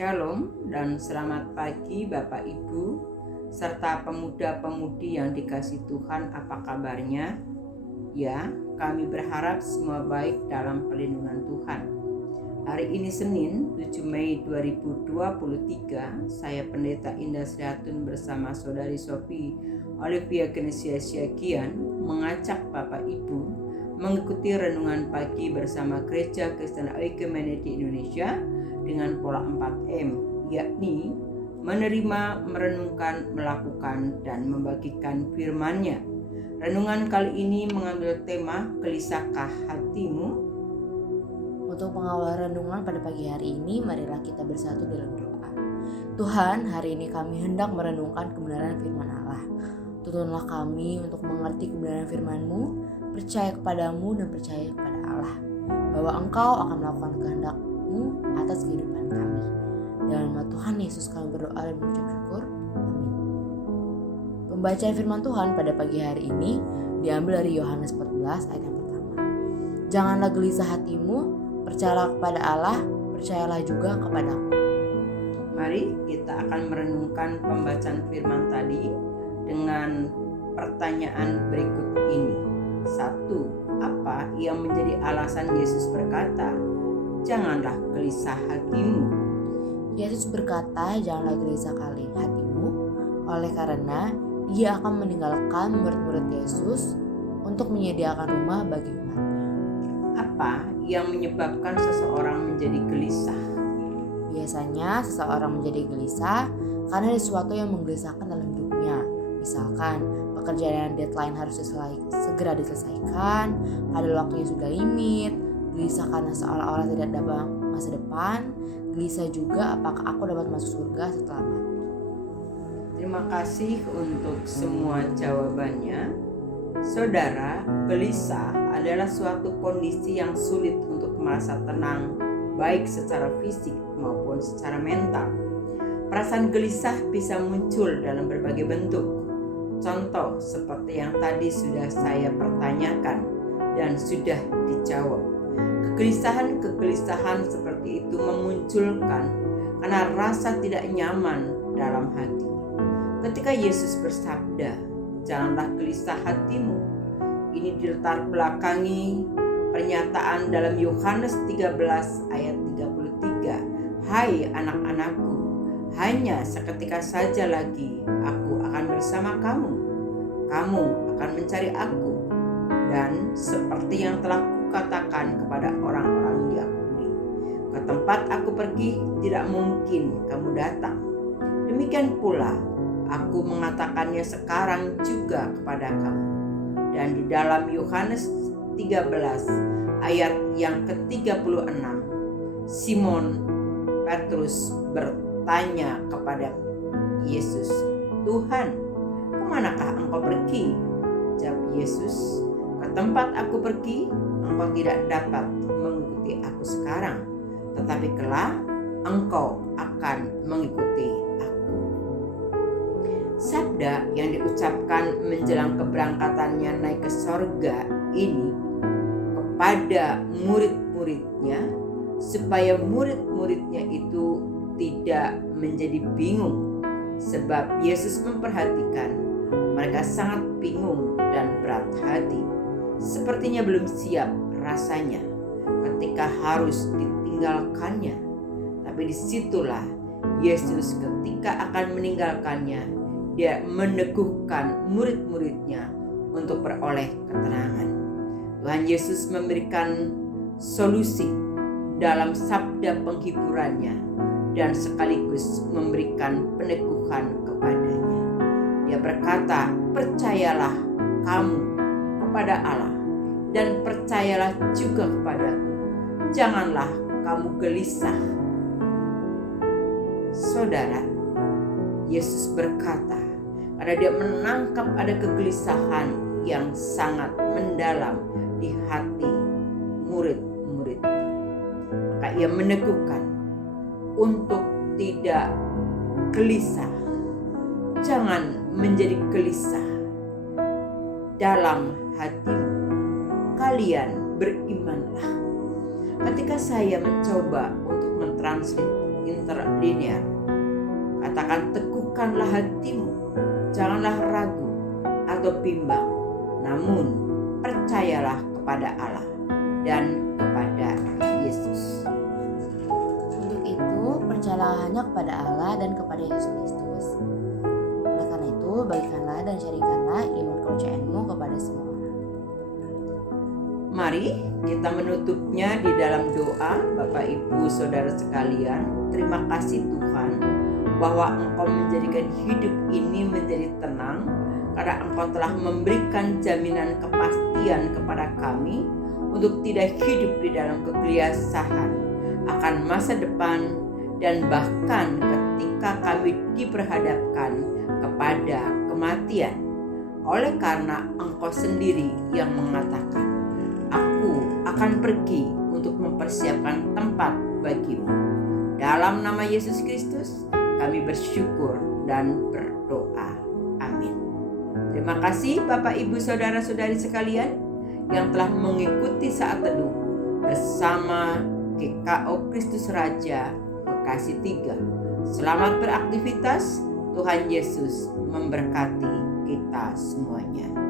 Shalom dan selamat pagi Bapak Ibu serta pemuda-pemudi yang dikasihi Tuhan, apa kabarnya? Ya, kami berharap semua baik dalam perlindungan Tuhan. Hari ini Senin 7 Mei 2023, saya Pendeta Indah Sriatun bersama Saudari Sophie Olivia Genesia Syagian mengajak Bapak Ibu mengikuti renungan pagi bersama Gereja Kristen Ekumene di Indonesia dengan pola 4M, yakni menerima, merenungkan, melakukan, dan membagikan firman-Nya. Renungan kali ini mengambil tema gelisahkah hatimu? Untuk mengawal renungan pada pagi hari ini, marilah kita bersatu dalam doa. Tuhan, hari ini kami hendak merenungkan kebenaran firman Allah. Tuntunlah kami untuk mengerti kebenaran firman-Mu, percaya kepadamu dan percaya kepada Allah, bahwa Engkau akan melakukan kehendak-Mu atas kehidupan kami. Dalam nama Tuhan Yesus kami berdoa dan mengucap syukur. Amin. Pembacaan firman Tuhan pada pagi hari ini diambil dari Yohanes 14 ayat yang pertama. Janganlah gelisah hatimu, percayalah kepada Allah, percayalah juga kepadaku. Mari kita akan merenungkan pembacaan firman tadi dengan pertanyaan berikut ini. 1. Apa yang menjadi alasan Yesus berkata, janganlah gelisah hatimu? Yesus berkata, janganlah gelisah hatimu, oleh karena Dia akan meninggalkan murid-murid Yesus untuk menyediakan rumah bagi umatnya. Apa yang menyebabkan seseorang menjadi gelisah? Biasanya seseorang menjadi gelisah karena ada sesuatu yang menggelisahkan dalam hidupnya. Misalkan pekerjaan deadline harus segera diselesaikan, pada waktunya sudah limit, gelisah karena seolah-olah tidak dapat masa depan, gelisah juga apakah aku dapat masuk surga setelah mati. Terima kasih untuk semua jawabannya. Saudara, gelisah adalah suatu kondisi yang sulit untuk merasa tenang, baik secara fisik maupun secara mental. Perasaan gelisah bisa muncul dalam berbagai bentuk. Contoh seperti yang tadi sudah saya pertanyakan dan sudah dijawab. Kegelisahan seperti itu memunculkan karena rasa tidak nyaman dalam hati. Ketika Yesus bersabda, janganlah gelisah hatimu, ini dilatar belakangi pernyataan dalam Yohanes 13 ayat 33. Hai anak-anakku, hanya seketika saja lagi aku akan bersama kamu. Kamu akan mencari aku. Dan seperti yang telah kukatakan kepada orang-orang Yahudi, ke tempat aku pergi tidak mungkin kamu datang. Demikian pula aku mengatakannya sekarang juga kepada kamu. Dan di dalam Yohanes 13 ayat yang ke-36, Simon Petrus bertanya kepada Yesus, Tuhan, kemanakah engkau pergi? Jawab Yesus, ke tempat aku pergi, engkau tidak dapat mengikuti aku sekarang, tetapi kelak engkau akan mengikuti aku. Sabda yang diucapkan menjelang keberangkatannya naik ke sorga ini kepada murid-muridnya, supaya murid-muridnya itu tidak menjadi bingung, sebab Yesus memperhatikan mereka sangat bingung dan berat hati, sepertinya belum siap rasanya ketika harus ditinggalkannya. Tapi disitulah Yesus ketika akan meninggalkannya, Dia meneguhkan murid-muridnya untuk beroleh ketenangan. Tuhan Yesus memberikan solusi dalam sabda penghiburannya dan sekaligus memberikan peneguhan kepadanya. Dia berkata, percayalah kamu kepada Allah dan percayalah juga kepadaku. Janganlah kamu gelisah. Saudara, Yesus berkata, karena Dia menangkap ada kegelisahan yang sangat mendalam di hati murid-muridnya. Maka Ia meneguhkan untuk tidak gelisah. Jangan menjadi gelisah dalam hatimu. Kalian berimanlah. Ketika saya mencoba untuk mentranslate terlinear. Katakan, teguhkanlah hatimu, janganlah ragu atau bimbang, namun percayalah kepada Allah dan kepada Yesus. Untuk itu, percayalah hanya kepada Allah dan kepada Yesus Kristus. Oleh karena itu, bagikanlah dan sharingkanlah iman kepercayaanmu kepada semua orang. Mari kita menutupnya di dalam doa. Bapak, Ibu, Saudara sekalian, terima kasih Tuhan bahwa Engkau menjadikan hidup ini menjadi tenang, karena Engkau telah memberikan jaminan kepastian kepada kami untuk tidak hidup di dalam kegelisahan akan masa depan, dan bahkan ketika kami diperhadapkan kepada kematian. Oleh karena Engkau sendiri yang mengatakan, Aku akan pergi untuk mempersiapkan tempat bagimu. Dalam nama Yesus Kristus kami bersyukur dan berdoa. Amin. Terima kasih Bapak, Ibu, Saudara-saudari sekalian yang telah mengikuti saat teduh bersama GKO Kristus Raja Bekasi 3. Selamat beraktivitas. Tuhan Yesus memberkati kita semuanya.